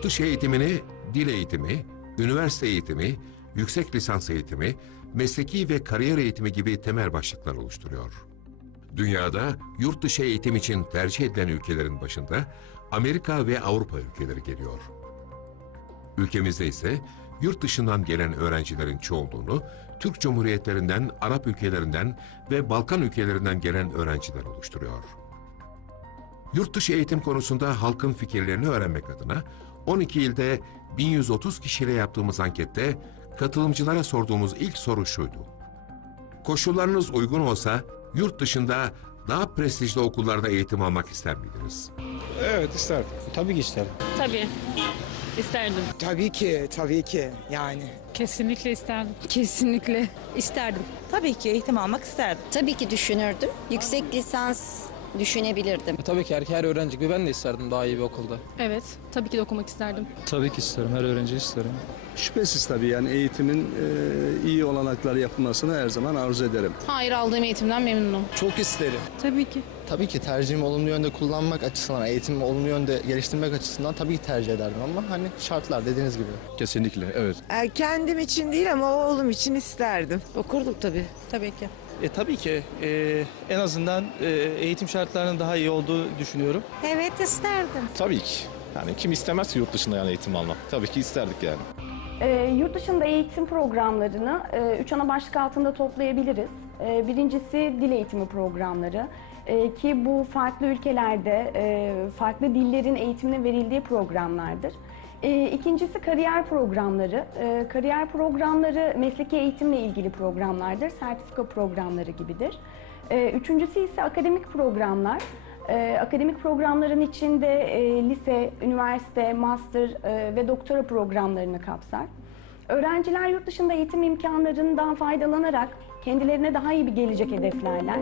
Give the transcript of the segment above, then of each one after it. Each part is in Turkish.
Yurt dışı eğitimini dil eğitimi, üniversite eğitimi, yüksek lisans eğitimi, mesleki ve kariyer eğitimi gibi temel başlıklar oluşturuyor. Dünyada yurt dışı eğitim için tercih edilen ülkelerin başında Amerika ve Avrupa ülkeleri geliyor. Ülkemizde ise yurt dışından gelen öğrencilerin çoğunluğunu Türk Cumhuriyetlerinden, Arap ülkelerinden ve Balkan ülkelerinden gelen öğrenciler oluşturuyor. Yurt dışı eğitim konusunda halkın fikirlerini öğrenmek adına 12 ilde 1130 kişiyle yaptığımız ankette katılımcılara sorduğumuz ilk soru şuydu. Koşullarınız uygun olsa yurt dışında daha prestijli okullarda eğitim almak ister miydiniz? Evet isterdim. Tabii ki isterim. Tabii. isterdim. Tabii ki, tabii ki yani. Kesinlikle isterdim. Kesinlikle isterdim. Tabii ki eğitim almak isterdim. Tabii ki düşünürdüm. Yüksek lisans düşünebilirdim. Tabii ki her, her öğrenci gibi ben de isterdim daha iyi bir okulda. Evet, tabii ki de okumak isterdim. Tabii ki isterim. Her öğrenci isterim. Şüphesiz tabii yani eğitimin e, iyi olanaklar yapılmasını her zaman arzu ederim. Hayır aldığım eğitimden memnunum. Çok isterim. Tabii ki. Tabii ki tercihimi olumlu yönde kullanmak açısından, eğitimimi olumlu yönde geliştirmek açısından tabii ki tercih ederdim ama hani şartlar dediğiniz gibi. Kesinlikle evet. E, kendim için değil ama oğlum için isterdim. Okurdum tabii. Tabii ki. E, tabii ki e, en azından e, eğitim şartlarının daha iyi olduğu düşünüyorum. Evet isterdim. Tabii ki. Yani kim istemez ki yurt dışında yani eğitim almak? Tabii ki isterdik yani. E, yurt dışında eğitim programlarını e, üç ana başlık altında toplayabiliriz. E, birincisi dil eğitimi programları. E, ki bu farklı ülkelerde e, farklı dillerin eğitimine verildiği programlardır. E, ikincisi kariyer programları. E, kariyer programları mesleki eğitimle ilgili programlardır. Sertifika programları gibidir. E, üçüncüsü ise akademik programlar. E, akademik programların içinde e, lise, üniversite, master e, ve doktora programlarını kapsar. Öğrenciler yurt dışında eğitim imkanlarından faydalanarak kendilerine daha iyi bir gelecek hedeflerler.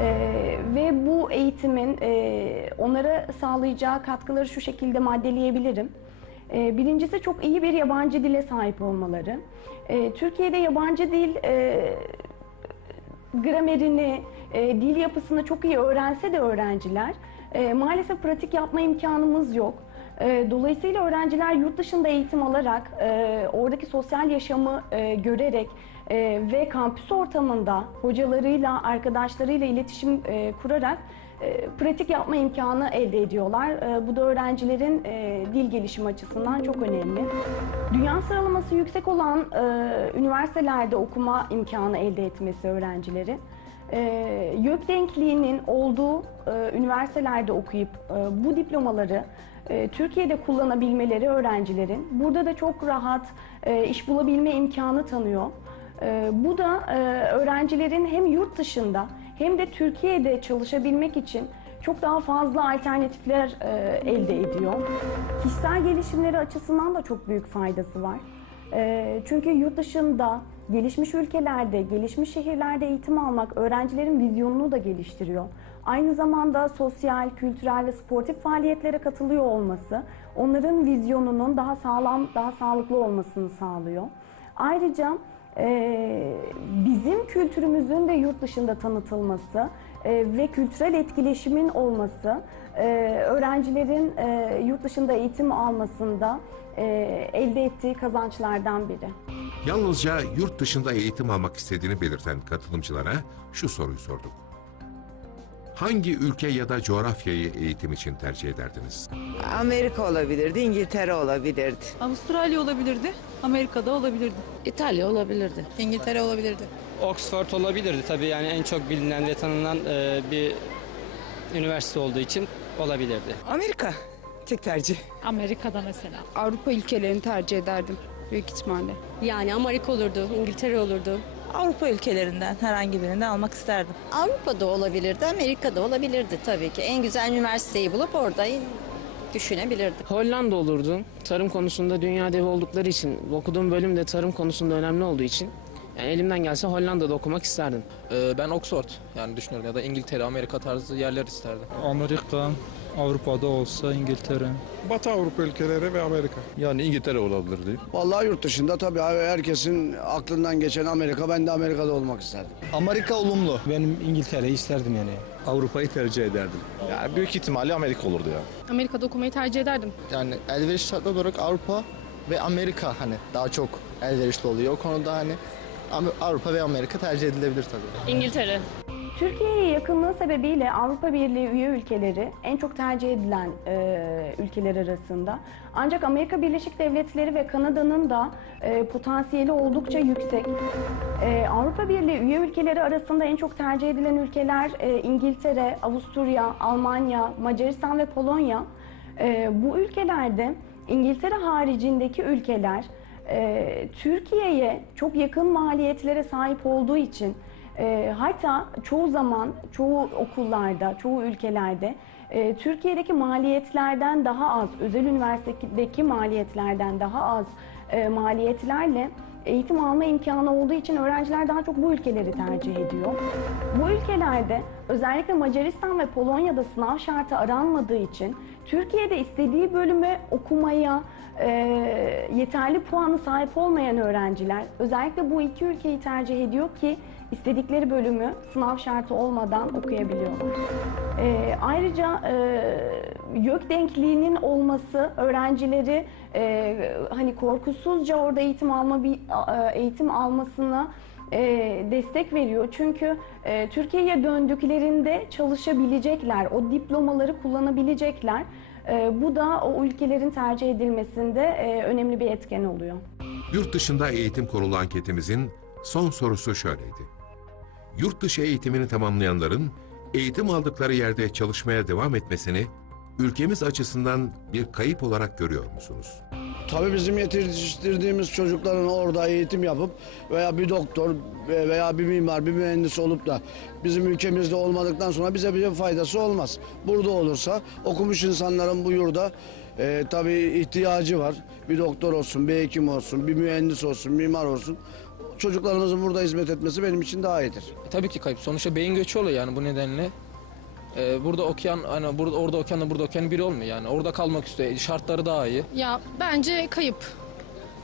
Ee, ve bu eğitimin e, onlara sağlayacağı katkıları şu şekilde maddeleyebilirim. Ee, birincisi çok iyi bir yabancı dile sahip olmaları. Ee, Türkiye'de yabancı dil e, gramerini, e, dil yapısını çok iyi öğrense de öğrenciler e, maalesef pratik yapma imkanımız yok. E, Dolayısıyla öğrenciler yurt dışında eğitim alarak, e, oradaki sosyal yaşamı e, görerek e, ve kampüs ortamında hocalarıyla, arkadaşlarıyla iletişim kurarak pratik yapma imkanı elde ediyorlar. Bu da öğrencilerin dil gelişimi açısından çok önemli. Dünya sıralaması yüksek olan üniversitelerde okuma imkanı elde etmesi öğrencileri. E, YÖK denkliğinin olduğu e, üniversitelerde okuyup e, bu diplomaları e, Türkiye'de kullanabilmeleri öğrencilerin burada da çok rahat e, iş bulabilme imkanı tanıyor. E, bu da e, öğrencilerin hem yurt dışında hem de Türkiye'de çalışabilmek için çok daha fazla alternatifler e, elde ediyor. Kişisel gelişimleri açısından da çok büyük faydası var. Çünkü yurt dışında gelişmiş ülkelerde, gelişmiş şehirlerde eğitim almak öğrencilerin vizyonunu da geliştiriyor. Aynı zamanda sosyal, kültürel ve sportif faaliyetlere katılıyor olması onların vizyonunun daha sağlam, daha sağlıklı olmasını sağlıyor. Ayrıca bizim kültürümüzün de yurt dışında tanıtılması e, ve kültürel etkileşimin olması e, öğrencilerin e, yurt dışında eğitim almasında e, elde ettiği kazançlardan biri. Yalnızca yurt dışında eğitim almak istediğini belirten katılımcılara şu soruyu sorduk. Hangi ülke ya da coğrafyayı eğitim için tercih ederdiniz? Amerika olabilirdi, İngiltere olabilirdi. Avustralya olabilirdi, Amerika'da olabilirdi. İtalya olabilirdi. İngiltere olabilirdi. Oxford olabilirdi tabii yani en çok bilinen ve tanınan e, bir üniversite olduğu için olabilirdi. Amerika tek tercih. Amerika'da mesela. Avrupa ülkelerini tercih ederdim büyük ihtimalle. Yani Amerika olurdu, İngiltere olurdu. Avrupa ülkelerinden herhangi birinden almak isterdim. Avrupa'da olabilirdi, Amerika'da olabilirdi tabii ki. En güzel üniversiteyi bulup orada düşünebilirdim. Hollanda olurdu. Tarım konusunda dünya devi oldukları için, okuduğum bölüm de tarım konusunda önemli olduğu için Yani elimden gelse Hollanda'da okumak isterdim. Ee, ben Oxford yani düşünüyorum ya da İngiltere, Amerika tarzı yerler isterdim. Amerika, Avrupa'da olsa İngiltere. Batı Avrupa ülkeleri ve Amerika. Yani İngiltere olabilirdi. Vallahi yurt dışında tabii herkesin aklından geçen Amerika. Ben de Amerika'da olmak isterdim. Amerika olumlu. Benim İngiltere'yi isterdim yani. Avrupa'yı tercih ederdim. Yani büyük ihtimalle Amerika olurdu ya. Amerika'da okumayı tercih ederdim. Yani elverişli olarak Avrupa ve Amerika hani daha çok elverişli oluyor. O konuda hani Avrupa ve Amerika tercih edilebilir tabii. İngiltere. Türkiye'ye yakınlığı sebebiyle Avrupa Birliği üye ülkeleri en çok tercih edilen e, ülkeler arasında. Ancak Amerika Birleşik Devletleri ve Kanada'nın da e, potansiyeli oldukça yüksek. E, Avrupa Birliği üye ülkeleri arasında en çok tercih edilen ülkeler e, İngiltere, Avusturya, Almanya, Macaristan ve Polonya. E, bu ülkelerde İngiltere haricindeki ülkeler e, Türkiye'ye çok yakın maliyetlere sahip olduğu için e, hatta çoğu zaman çoğu okullarda, çoğu ülkelerde e, Türkiye'deki maliyetlerden daha az, özel üniversitedeki maliyetlerden daha az e, maliyetlerle eğitim alma imkanı olduğu için öğrenciler daha çok bu ülkeleri tercih ediyor. Bu ülkelerde özellikle Macaristan ve Polonya'da sınav şartı aranmadığı için Türkiye'de istediği bölümü okumaya e, yeterli puanı sahip olmayan öğrenciler özellikle bu iki ülkeyi tercih ediyor ki istedikleri bölümü sınav şartı olmadan okuyabiliyorlar. E, ayrıca e, YÖK denkliğinin olması öğrencileri e, hani korkusuzca orada eğitim alma bir eğitim almasına e, destek veriyor. Çünkü e, Türkiye'ye döndüklerinde çalışabilecekler, o diplomaları kullanabilecekler. E, bu da o ülkelerin tercih edilmesinde e, önemli bir etken oluyor. Yurt dışında eğitim kurulu anketimizin son sorusu şöyleydi. Yurt dışı eğitimini tamamlayanların eğitim aldıkları yerde çalışmaya devam etmesini ülkemiz açısından bir kayıp olarak görüyor musunuz? Tabii bizim yetiştirdiğimiz çocukların orada eğitim yapıp veya bir doktor veya bir mimar, bir mühendis olup da bizim ülkemizde olmadıktan sonra bize bir faydası olmaz. Burada olursa okumuş insanların bu yurda e, tabii ihtiyacı var. Bir doktor olsun, bir hekim olsun, bir mühendis olsun, mimar olsun. Çocuklarımızın burada hizmet etmesi benim için daha iyidir. tabii ki kayıp. Sonuçta beyin göçü oluyor yani bu nedenle. Ee, burada okuyan, hani burada orada okuyanla burada okuyan biri olmuyor yani. Orada kalmak istiyor. Şartları daha iyi. Ya bence kayıp.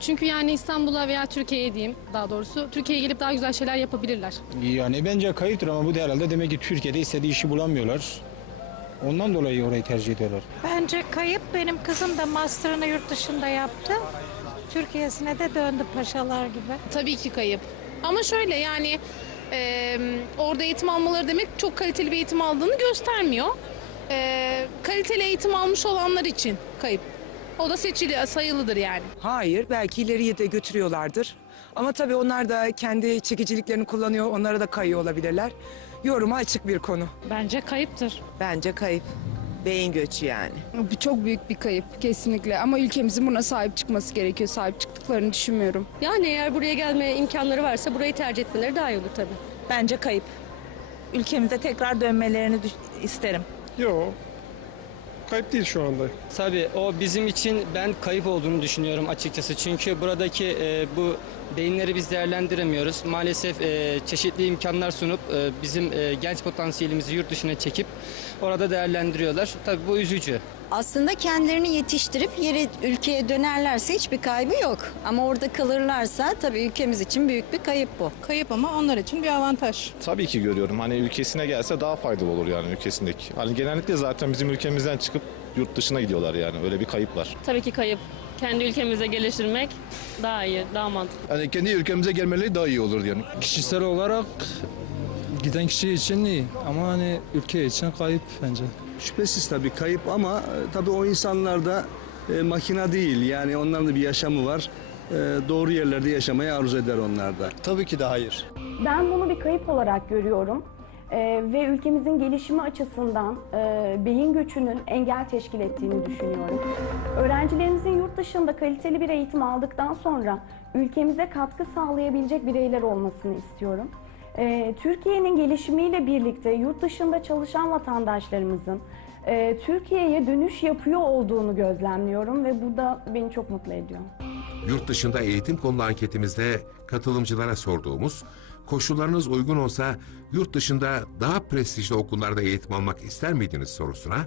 Çünkü yani İstanbul'a veya Türkiye'ye diyeyim daha doğrusu Türkiye'ye gelip daha güzel şeyler yapabilirler. Yani bence kayıptır ama bu da herhalde demek ki Türkiye'de istediği işi bulamıyorlar. Ondan dolayı orayı tercih ediyorlar. Bence kayıp. Benim kızım da master'ını yurt dışında yaptı. Türkiye'sine de döndü paşalar gibi. Tabii ki kayıp. Ama şöyle yani e, orada eğitim almaları demek çok kaliteli bir eğitim aldığını göstermiyor. E, kaliteli eğitim almış olanlar için kayıp. O da seçili, sayılıdır yani. Hayır, belki ileriye de götürüyorlardır. Ama tabii onlar da kendi çekiciliklerini kullanıyor, onlara da kayıyor olabilirler. Yoruma açık bir konu. Bence kayıptır. Bence kayıp. Beyin göçü yani. Bu çok büyük bir kayıp kesinlikle ama ülkemizin buna sahip çıkması gerekiyor. Sahip çıktıklarını düşünmüyorum. Yani eğer buraya gelme imkanları varsa burayı tercih etmeleri daha iyi olur tabii. Bence kayıp. Ülkemize tekrar dönmelerini isterim. Yok. Kayıp değil şu anda. Tabii o bizim için ben kayıp olduğunu düşünüyorum açıkçası. Çünkü buradaki e, bu beyinleri biz değerlendiremiyoruz. Maalesef e, çeşitli imkanlar sunup e, bizim e, genç potansiyelimizi yurt dışına çekip orada değerlendiriyorlar. Tabii bu üzücü. Aslında kendilerini yetiştirip yeri ülkeye dönerlerse hiçbir kaybı yok. Ama orada kalırlarsa tabii ülkemiz için büyük bir kayıp bu. Kayıp ama onlar için bir avantaj. Tabii ki görüyorum. Hani ülkesine gelse daha faydalı olur yani ülkesindeki. Hani genellikle zaten bizim ülkemizden çıkıp yurt dışına gidiyorlar yani. Öyle bir kayıp var. Tabii ki kayıp. Kendi ülkemize geliştirmek daha iyi, daha mantıklı. Yani kendi ülkemize gelmeleri daha iyi olur yani. Kişisel olarak giden kişi için iyi ama hani ülke için kayıp bence. Şüphesiz tabii kayıp ama e, tabii o insanlar da e, makina değil. Yani onların da bir yaşamı var. E, doğru yerlerde yaşamayı arzu eder onlar da. Tabii ki de hayır. Ben bunu bir kayıp olarak görüyorum. Ee, ve ülkemizin gelişimi açısından e, beyin göçünün engel teşkil ettiğini düşünüyorum. Öğrencilerimizin yurt dışında kaliteli bir eğitim aldıktan sonra ülkemize katkı sağlayabilecek bireyler olmasını istiyorum. Ee, Türkiye'nin gelişimiyle birlikte yurt dışında çalışan vatandaşlarımızın e, Türkiye'ye dönüş yapıyor olduğunu gözlemliyorum ve bu da beni çok mutlu ediyor. Yurt dışında eğitim konulu anketimizde katılımcılara sorduğumuz, koşullarınız uygun olsa yurt dışında daha prestijli okullarda eğitim almak ister miydiniz sorusuna,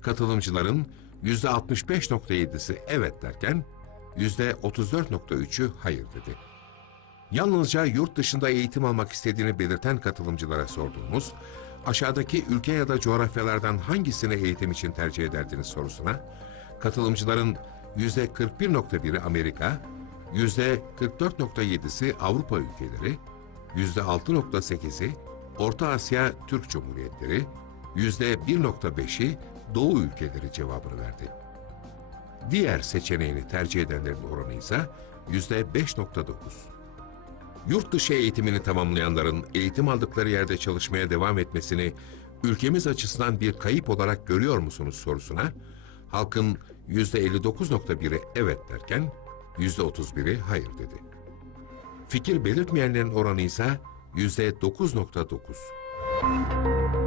katılımcıların %65.7'si evet derken, %34.3'ü hayır dedi. Yalnızca yurt dışında eğitim almak istediğini belirten katılımcılara sorduğumuz, aşağıdaki ülke ya da coğrafyalardan hangisini eğitim için tercih ederdiniz sorusuna, katılımcıların yüzde 41.1'i Amerika, yüzde 44.7'si Avrupa ülkeleri, yüzde 6.8'i Orta Asya Türk Cumhuriyetleri, yüzde 1.5'i Doğu ülkeleri cevabını verdi. Diğer seçeneğini tercih edenlerin oranı ise yüzde 5.9. Yurt dışı eğitimini tamamlayanların eğitim aldıkları yerde çalışmaya devam etmesini ülkemiz açısından bir kayıp olarak görüyor musunuz sorusuna halkın yüzde 59.1'i evet derken yüzde 31'i hayır dedi. Fikir belirtmeyenlerin oranı ise yüzde 9.9.